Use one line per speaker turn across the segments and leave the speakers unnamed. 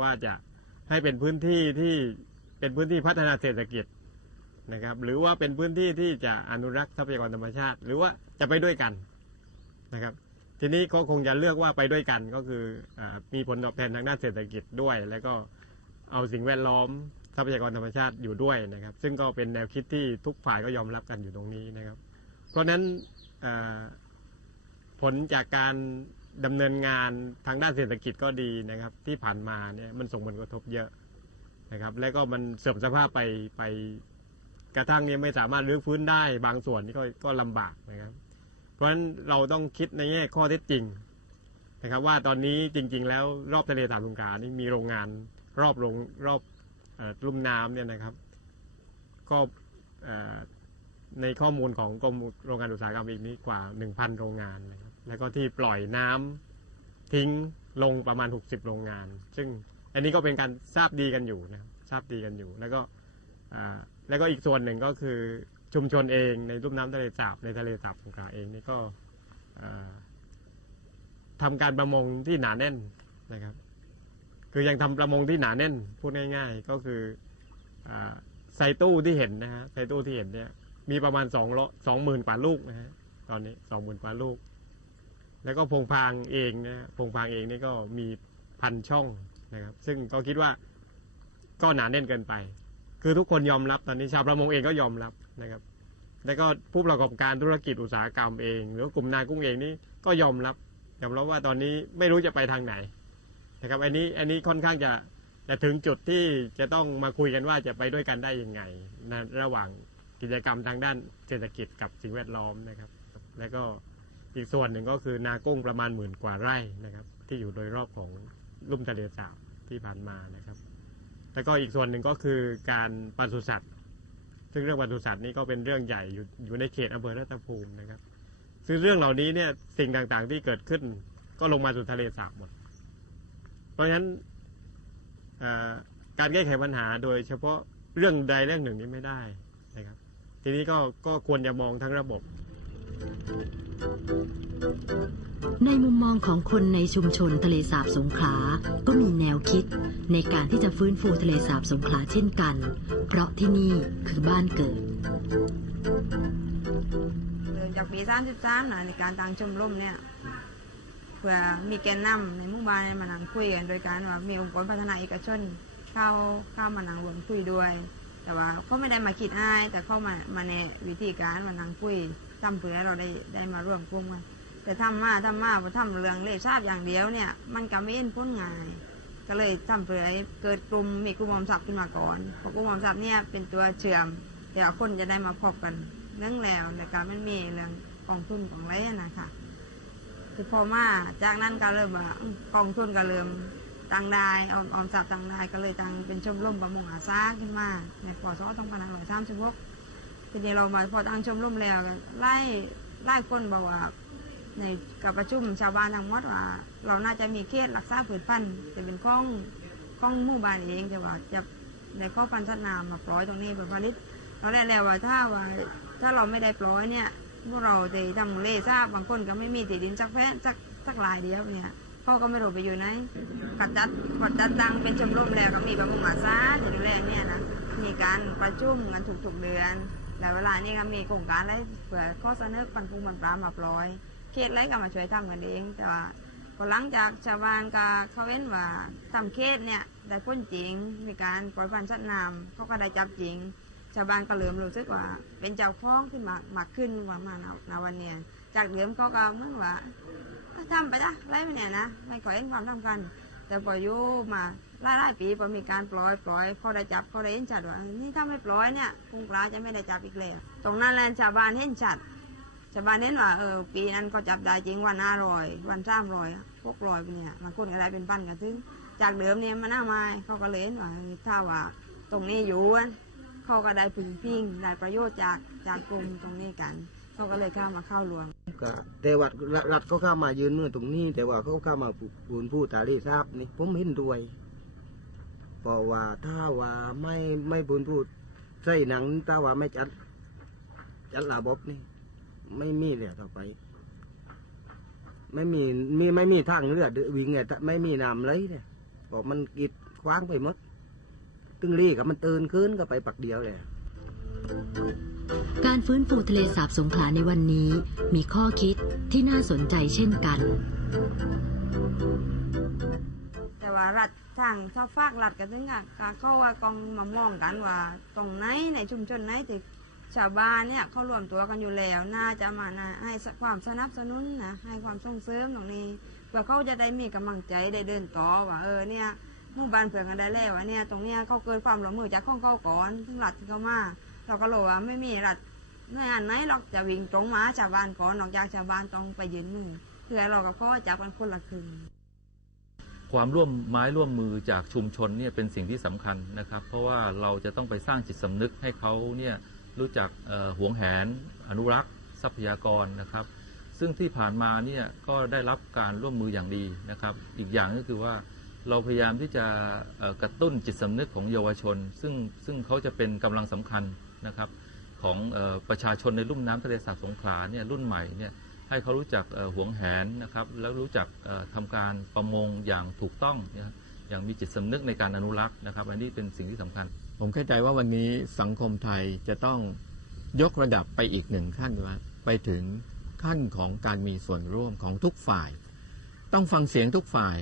ว่าจะให้เป็นพื้นที่ที่เป็นพื้นที่พัฒนาเศรษฐกิจนะครับ หรือว่าเป็นพื้นที่ที่จะอนุรักษ์ทรัพยากรธรรมชาติ หรือว่าจะไปด้วยกันนะครับ ทีนี้ก็คงจะเลือกว่าไปด้วยกันก็คืออมีผลตอบแทนทางด้านเศรษฐกิจด้วย แล้วก็เอาสิ่งแวดล้อมทรัพยากรธรรมชาติอยู่ด้วยนะครับ ซึ่งก็เป็นแนวคิดที่ทุกฝ่ายก็ยอมรับกันอยู่ตรงนี้นะครับ เพราะฉะนั้นผลจากการ ดำเนินงานทางด้านเศรษฐกิจก็ดีนะครับ ที่ผ่านมาเนี่ยมันส่งผลกระทบเยอะนะครับ แล้วก็มันเสื่อมสภาพไปไปกระทั่งเนี่ยไม่สามารถรื้อฟื้นได้บางส่วนนี่ก็ก็ลำบากนะครับ เพราะฉะนั้นเราต้องคิดในแง่ข้อเท็จจริงนะครับ ว่าตอนนี้จริง ๆ แล้วรอบทะเลสาบสงขลานี่มีโรงงานรอบโรงรอบเอ่อลุ่มน้ำเนี่ยนะครับ ก็ในข้อมูลของกรมโรงงานอุตสาหกรรมอีกนี้กว่า 1,000 โรงงานนะครับ แล้วก็ที่ปล่อยน้ำทิ้งลงประมาณ 60 โรงงาน ซึ่งอันนี้ก็เป็นการทราบดีกันอยู่นะครับทราบดีกันอยู่ แล้วก็แล้วก็อีกส่วนหนึ่งก็คือชุมชนเองในลุ่มน้ำทะเลสาบในทะเลสาบสงขลาเองนี่ก็อ่าทำการประมงที่หนาแน่นนะครับ คือยังทำประมงที่หนาแน่นพูดง่าย ๆ ก็คืออใส่ตู้ที่เห็นนะฮะใส่ตู้ที่เห็นเนี่ยมีประมาณสองสองหมื่นกว่าลูกนะฮะตอนนี้สองหมื่นกว่าลูก แล้วก็พงพางเองนะพงพางเองนี่ก็มีพันช่องนะครับ ซึ่งก็คิดว่าก็หนาแน่นเกินไป คือทุกคนยอมรับตอนนี้ชาวประมงเองก็ยอมรับนะครับ แล้วก็ผู้ประกอบการธุรกิจอุตสาหกรรมเอง หรือกลุ่มนากุ้งเองนี่ก็ยอมรับยอมรับว่าตอนนี้ไม่รู้จะไปทางไหนนะครับ อันนี้อันนี้ค่อนข้างจะจะถึงจุดที่จะต้องมาคุยกันว่าจะไปด้วยกันได้ยังไงนะระหว่างกิจกรรมทางด้านเศรษฐกิจกับสิ่งแวดล้อมนะครับ แล้วก็ อีกส่วนหนึ่งก็คือนากุ้งประมาณหมื่นกว่าไร่นะครับ ที่อยู่โดยรอบของลุ่มทะเลสาบที่ผ่านมานะครับ แล้วก็อีกส่วนหนึ่งก็คือการปศุสัตว์ ซึ่งเรื่องปศุสัตว์นี่ก็เป็นเรื่องใหญ่อยู่อยู่ในเขตอำเภอรัตภูมินะครับ ซึ่งเรื่องเหล่านี้เนี่ยสิ่งต่างๆที่เกิดขึ้น ก็ลงมาสู่ทะเลสาบหมด เพราะฉะนั้นการแก้ไขปัญหาโดยเฉพาะเรื่องใดเรื่องหนึ่งนี้ไม่ได้นะครับ ทีนี้ก็ก็ควรจะมองทั้งระบบ
ในมุมมองของคนในชุมชนทะเลสาบสงขลา ก็มีแนวคิด ในการที่จะฟื้นฟูทะเลสาบสงขลาเช่นกัน เพราะที่นี่คือบ้านเกิด
จากปี33นะในการตั้งชมรมเนี่ยเพื่อมีแกนนำในหมู่บ้านเนี่ยมานั่งคุยกันโดยการว่ามีองค์กรพัฒนาเอกชนเข้าเข้ามานั่งรวมคุยด้วย แต่ว่าเขาไม่ได้มาคิดอ้ายแต่เข้ามามาในวิธีการมานั่งคุย ทำเพื่อเราได้ได้มาร่วมกลุ่มกันแต่ทำมาทำมาพอทำเรื่องเลขทราบอย่างเดียวเนี่ย มันก็ไม่เห็นพ้นงายก็เลยทำเพื่อเกิดกลุ่มมีกลุ่มออมทรัพย์ขึ้นมาก่อนเพราะกลุ่มออมทรัพย์เนี่ยเป็นตัวเชื่อมแต่คนจะได้มาพบกันเรื่องแล้วในการมันมีเรื่องกองทุนของไรนะคะคือพอมาจากนั้นก็เริ่มว่ากองทุนก็เริ่มตังได้ออมออมทรัพย์ตังได้ก็เลยตังเป็นชมรมประมงอาสาขึ้นมาในพศ2536 ทีนี้เรามาพอตั้งชมรมแล้วก็ไล่ไล่คนบอกว่าในกับประชุมชาวบ้านทั้งหมดว่า เราน่าจะมีเขตรักษาผืนพันธุ์จะเป็นข้องข้องหมู่บ้านเองแต่ว่าจะในข้อพันธุ์สัตว์น้ำมาปล่อยตรงนี้เป็นผลิตเราได้แล้วว่าถ้าว่าถ้าเราไม่ได้ปล่อยเนี่ยพวกเราจะทำเล่ทราบบางคนก็ไม่มีติดินสักแผ่นสักสักลายเดียวเนี่ยพ่อก็ไม่รู้ไปอยู่ไหนกัดจัดกัดจัดตังเป็นชมรมแล้วก็มีประมงอาสาจะดูแลเนี่ยนะมีการประชุมกันทุกๆเดือน แล้วเวลานี้ก็มีโครงการอะไรเผื่อข้อเสนอปันปูมันปลามาปล่อยเขตไรก็มาช่วยทำกันเอง แต่ว่าพอหลังจากชาวบ้านก็เขาเว้นว่าทำเขตเนี่ยได้พ้นจริงมีการปล่อยพันธุ์สัตว์น้ำเขาก็ได้จับจริง ชาวบ้านก็เริ่มรู้สึกว่า เป็นเจ้าของขึ้นมามากขึ้นกว่ามาในวันเนี้ยจากเดิมเขาก็เหมื่อนว่าทำไปจ้ะไรมันเนี่ยนะไม่ขอเห็นความสำคัญแต่พออยู่มา หลายหลายๆปีพอมีการปล่อยปล่อยเขาได้จับเขาได้เห็นชัดว่านี่ถ้าไม่ปล่อยเนี่ยกุ้งปลาจะไม่ได้จับอีกเลยตรงนั้นและชาวบ้านเห็นชัดชาวบ้านเห็นว่าเออปีนั้นเขาจับได้จริงวันห้าร้อยวันสามร้อยพวกร้อยเนี่ยมันคนอะไรเป็นพันกันถึงจากเดิมเนี่ยมันน่ามาเขาก็เลยเห็นว่าถ้าว่าตรงนี้อยู่เขาก็ได้พึ่งพิงได้ประโยชน์จากจากกลุ่มตรงนี้กันเขาก็เลยเข้ามาเข้ารวม
ก็แต่ว่ารัฐรัฐก็เข้ามายืนเมื่อตรงนี้ แต่ว่าเขาเข้ามาปูนผู้ตาลีทราบนี่ผมเห็นด้วย ราะว่าถ้าว่าไม่ไม่ปูนพูดใส่หนังถ้าว่าไม่จัด จัดระบบนี่ ไม่มีเลยต่อไป ไม่มีมีไม่มีทางเลือดวิ่งไงไม่มีน้ำเลยเนี่ยเพราะมันกีดขวางไปหมดตึงรีกับมันตื่นขึ้นก็ไปปักเดียวเลย
การฟื้นฟูทะเลสาบสงขลาในวันนี้มีข้อคิดที่น่าสนใจเช่นกัน
ทางชาวฟากรัฐกันถึงอะก็เข้าว่ากองมามองกันว่าตรงไหนในชุมชนไหนที่ชาวบ้านเนี่ยเขารวมตัวกันอยู่แล้ว น่าจะมานะให้ความสนับสนุนนะให้ความส่งเสริมตรงนี้เพื่อเขาจะได้มีกำลังใจได้เดินต่อว่าเออเนี่ยหมู่บ้านเผื่อกันได้แล้วว่าเนี่ยตรงเนี้ยเขาเกิดความร่วมมือจากข้องเขาก่อนถึงรัฐที่เขามาเราก็รู้ว่าไม่มีรัฐหน่วยงานไหนหรอกจะวิ่งตรงมาชาวบ้านก่อนนอกจากชาวบ้านต้องไปยืนมือเพื่อเรากับเขาจับกันคนละครึ่ง
ความร่วมไม้ร่วมมือจากชุมชนเนี่ยเป็นสิ่งที่สำคัญนะครับ เพราะว่าเราจะต้องไปสร้างจิตสำนึกให้เขาเนี่ยรู้จักเอ่อหวงแหน อนุรักษ์ ทรัพยากรนะครับ ซึ่งที่ผ่านมาเนี่ยก็ได้รับการร่วมมืออย่างดีนะครับ อีกอย่างก็คือว่าเราพยายามที่จะกระตุ้นจิตสำนึกของเยาวชน ซึ่งซึ่งเขาจะเป็นกำลังสำคัญนะครับของอประชาชนในลุ่มน้ำทะเลสาบสงขลาเนี่ยรุ่นใหม่เนี่ย ให้เขารู้จักเอ่อหวงแหนนะครับแล้วรู้จักเอ่อทำการประมงอย่างถูกต้องนะครับอย่างมีจิตสำนึกในการอนุรักษ์นะครับ อันนี้เป็นสิ่งที่สำคัญ
ผมเข้าใจว่าวันนี้สังคมไทยจะต้องยกระดับไปอีกหนึ่งขั้นว่าไปถึงขั้นของการมีส่วนร่วมของทุกฝ่าย ต้องฟังเสียงทุกฝ่าย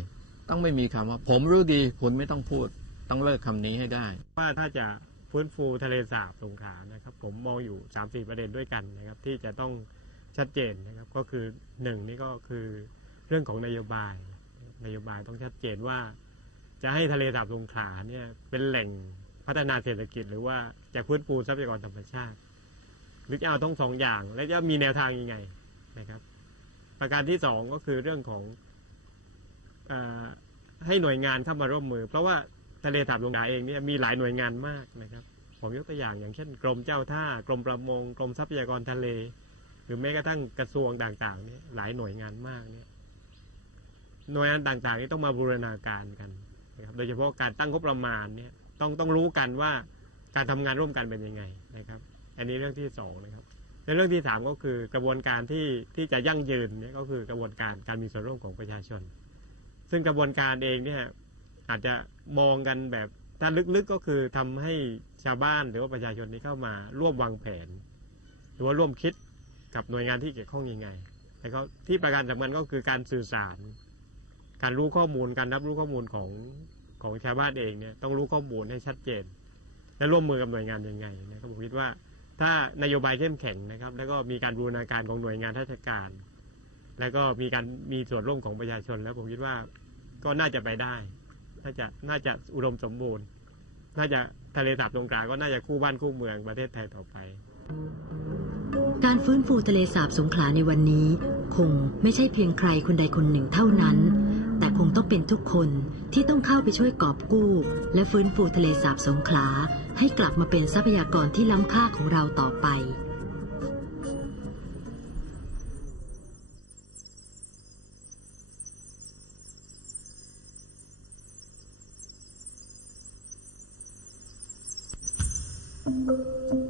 ต้องไม่มีคำว่า ผมรู้ดีคุณไม่ต้องพูด ต้องเลิกคำนี้ให้ได้ ว่าถ้าจะฟื้นฟูทะเลสาบสงขลานะครับ ผมมองอยู่3ามสี่ประเด็นด้วยกันนะครับ ที่จะต้อง ชัดเจนนะครับ ก็คือหนึ่งนี่ก็คือเรื่องของนโยบาย นโยบายต้องชัดเจนว่า จะให้ทะเลสาบสงขลาเนี่ยเป็นแหล่งพัฒนาเศรษฐกิจ หรือว่าจะฟื้นฟูทรัพยากรธรรมชาติ หรือจะเอาทั้งสองอย่าง และจะมีแนวทางยังไงนะครับ ประการที่สองก็คือเรื่องของอให้หน่วยงานเข้ามาร่วมมือ เพราะว่าทะเลสาบสงขลาเองเนี่ยมีหลายหน่วยงานมากนะครับผมยกตัวอย่างอย่างเช่น กรมเจ้าท่ากรมประมงกรมทรัพยากรทะเล หรือแม้กระทั่งกระทรวงต่างๆเนี่ยหลายหน่วยงานมากเนี่ยหน่วยงานต่างๆนี่ต้องมาบูรณาการกันนะครับโดยเฉพาะการตั้งงบประมาณเนี่ยต้องต้องรู้กันว่าการทำงานร่วมกันเป็นยังไงนะครับ อันนี้เรื่องที่สองนะครับในเรื่องที่สามก็คือกระบวนการที่ที่จะยั่งยืนเนี่ยก็คือกระบวนการการมีส่วนร่วมของประชาชน ซึ่งกระบวนการเองเนี่ยอาจจะมองกันแบบถ้าลึกๆก็คือทำให้ชาวบ้านหรือว่าประชาชนที่เข้ามาร่วมวางแผน หรือว่าร่วมคิด กับหน่วยงานที่เกี่ยวข้องยังไงแต่ก็ที่ประการสำคัญก็คือการสื่อสาร การรู้ข้อมูลการรับรู้ข้อมูลของของชาวบ้านเองเนี่ยต้องรู้ข้อมูลให้ชัดเจน และร่วมมือกับหน่วยงานยังไงนะครับผมคิดว่าถ้านโยบายเข้มแข็งนะครับ แล้วก็มีการบูรณาการของหน่วยงานราชการ แล้วก็มีการมีส่วนร่วมของประชาชน แล้วผมคิดว่าก็น่าจะไปได้น่าจะน่าจะอุดมสมบูรณ์ น่าจะทะเลสาบตรงกลางก็น่าจะคู่บ้านคู่เมืองประเทศไทยต่อไป
การฟื้นฟูทะเลสาบสงขลาในวันนี้ คงไม่ใช่เพียงใครคนใดคนหนึ่งเท่านั้น แต่คงต้องเป็นทุกคนที่ต้องเข้าไปช่วยกอบกู้ และฟื้นฟูทะเลสาบสงขลาให้กลับมาเป็นทรัพยากรที่ล้ำค่าของเราต่อไป
Thank